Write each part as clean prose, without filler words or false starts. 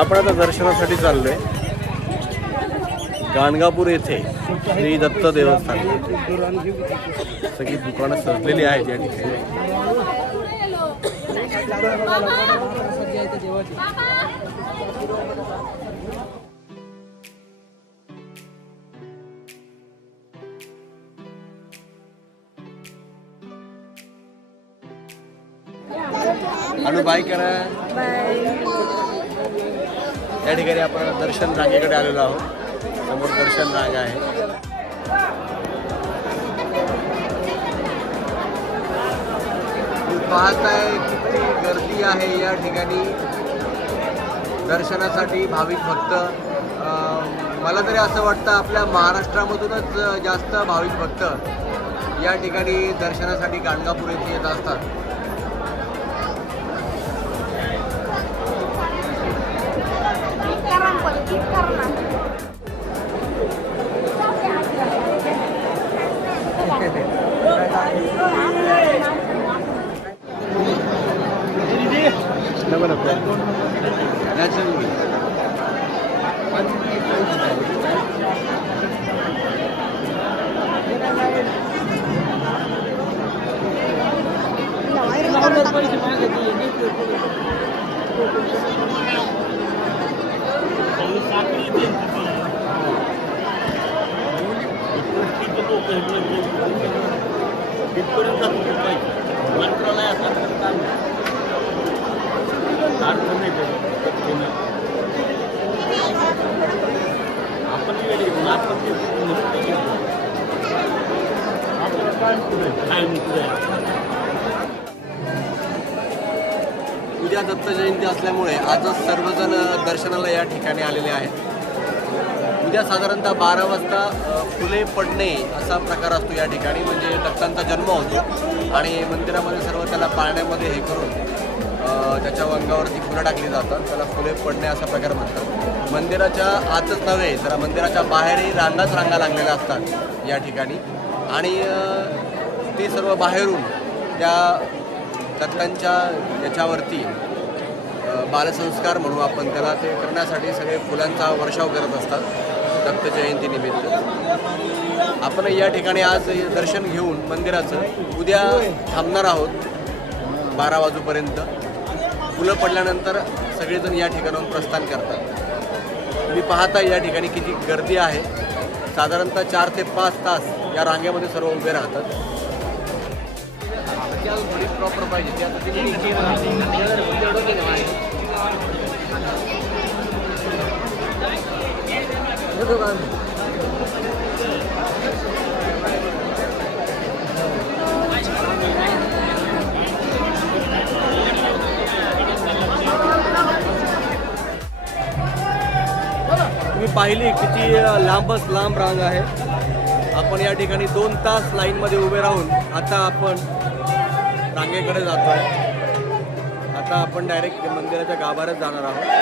आपण आता दर्शनासाठी चाललोय गाणगापूर येथे श्री दत्त देवस्थान. सगळी दुकानं सजलेली आहेत या ठिकाणी. आणि बाय करा. या ठिकाणी आपण दर्शन रांगेकडे आलेलो आहोत. समोर दर्शन रांग आहे. पाहताय किती गर्दी आहे या ठिकाणी दर्शनासाठी भाविक भक्त. मला तरी असं वाटतं आपल्या महाराष्ट्रामधूनच जास्त भाविक भक्त या ठिकाणी दर्शनासाठी गाणगापूर येथे येत असतात. उद्या दत्त जयंती असल्यामुळे आजच सर्वजण दर्शनाला या ठिकाणी आलेले आहेत. उद्या साधारणतः 12 वाजता फुले पडणे असा प्रकार असतो या ठिकाणी. म्हणजे दत्तांचा जन्म होतो आणि मंदिरामध्ये सर्व त्याला पाळण्यामध्ये हे करून त्याच्या अंगावरती फुलं टाकली जातात. त्याला फुले पडणे असा प्रकार म्हणतात. मंदिराच्या आतच नव्हे तर मंदिराच्या बाहेरही रांगाच रांगा लागलेल्या असतात या ठिकाणी. आणि ते सर्व बाहेरून त्या दत्तांच्या याच्यावरती बालसंस्कार म्हणू आपण त्याला, ते करण्यासाठी सगळे फुलांचा वर्षाव करत असतात दत्त जयंतीनिमित्त. आपण या ठिकाणी आज दर्शन घेऊन मंदिराचं उद्या थांबणार आहोत 12 वाजेपर्यंत. फुलं पडल्यानंतर सगळेजण या ठिकाणाहून प्रस्थान करतात. तुम्ही पाहता या ठिकाणी किती गर्दी आहे. साधारणतः 4 ते 5 तास या रांगेमध्ये सर्व उभे राहतात. थोडी प्रॉपर पाहिजे ते आता तुम्ही पाहिली किती लांबच लांब रांग आहे. आपण या ठिकाणी 2 तास लाईनमध्ये उभे राहून आता आपण रांगेकडे जातो आहे. आता आपण डायरेक्ट मंदिराच्या गाभाऱ्यात जाणार आहोत.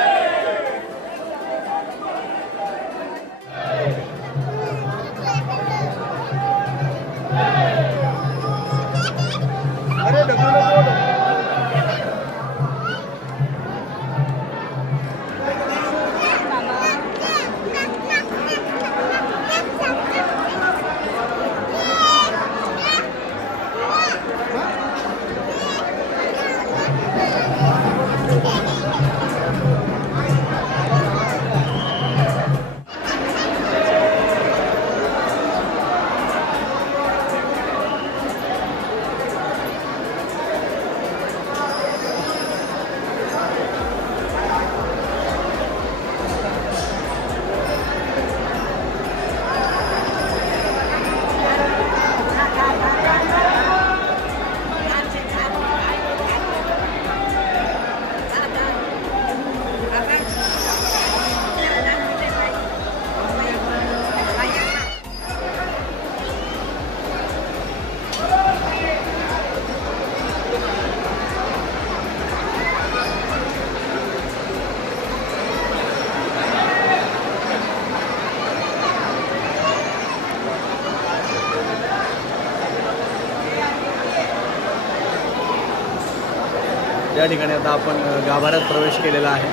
या ठिकाणी आता आपण गाभाऱ्यात प्रवेश केलेला आहे.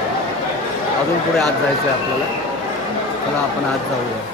अजून पुढे आत जायचं आहे आपल्याला. चला आपण आत जाऊया.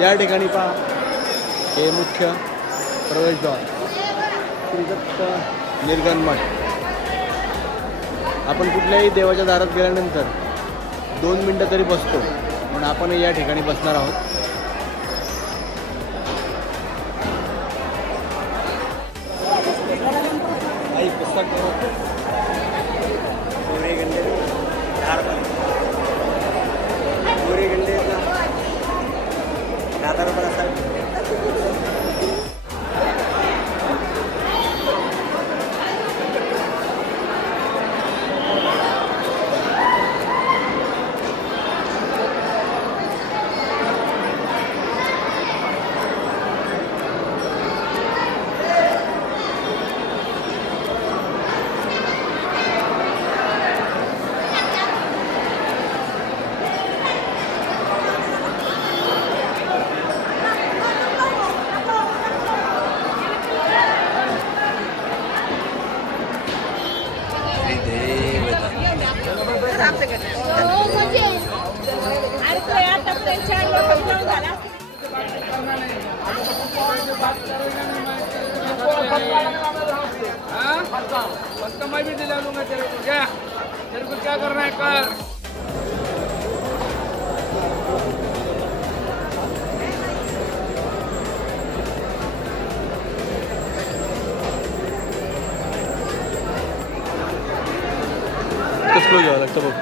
या ठिकाणी पहा हे मुख्य प्रवेशद्वार श्री दत्त निर्गण मठ. आपण कुठल्याही देवाच्या दारात गेल्यानंतर 2 मिनटं तरी बसतो, म्हणून आपण या ठिकाणी बसणार आहोत. मैं भी दिला लूंगा तेरे को. क्या तेरे को क्या करना है कर. कसं घ्यावं लागतं बघ.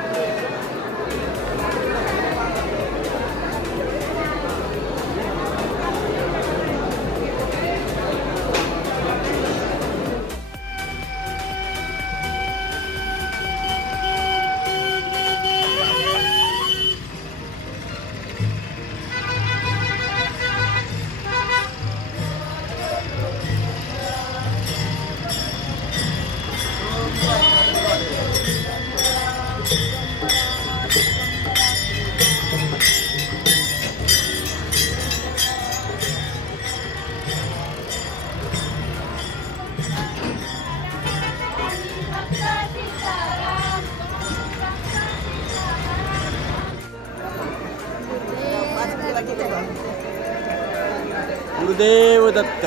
गुरुदेव दत्त,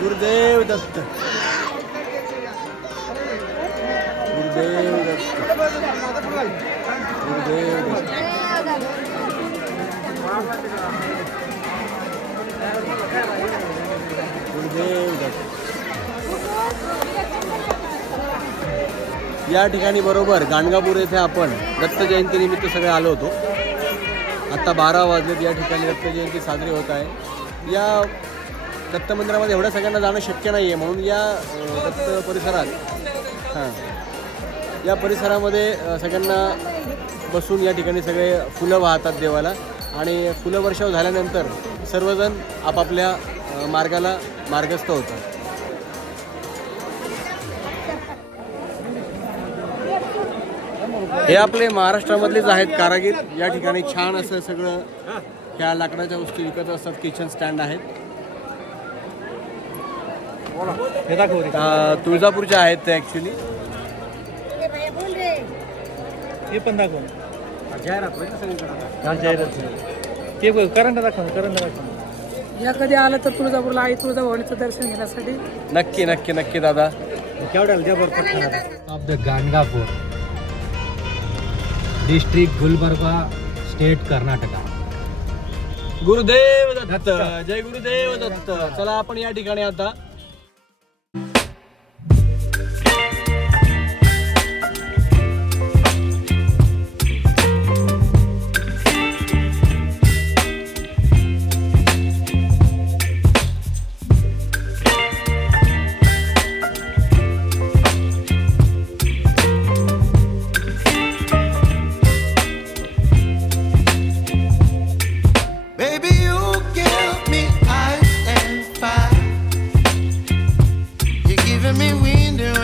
गुरुदेव दत्त, गुरुदेव दत्त, गुरुदेव दत्त. गुरुदेव दत्त. या ठिकाणी बरोबर गाणगापूर येथे आपण दत्त जयंतीनिमित्त सगळे आलो होतो. आता 12 वाजलेत. या ठिकाणी दत्त जयंती साजरी होत आहे. या दत्त मंदिरामध्ये एवढ्या सगळ्यांना जाणं शक्य नाही आहे, म्हणून या दत्त परिसरात या परिसरामध्ये सगळ्यांना बसून या ठिकाणी सगळे फुलं वाहतात देवाला, आणि फुलं वर्षाव झाल्यानंतर सर्वजण आपापल्या मार्गाला मार्गस्थ होतात. हे आपले महाराष्ट्रामधलेच आहेत कारागीर. या ठिकाणी छान असं सगळं ह्या लाकडाच्या वस्तू विकत असतात. किचन स्टँड आहेत. तुळजापूरच्या आहेत ते ॲक्च्युली. हे पण दाखव. करंट दाखव, करंट दाखव. या कधी आलं तर तुळजापूरला आई तुळजाभवानीचं दर्शन घेण्यासाठी नक्की नक्की नक्की दादा. Of the Ganagapur, district Gulbarga, state Karnataka. Gurudev Datta, जय गुरुदेव दत्त. चला आपण या ठिकाणी आता doing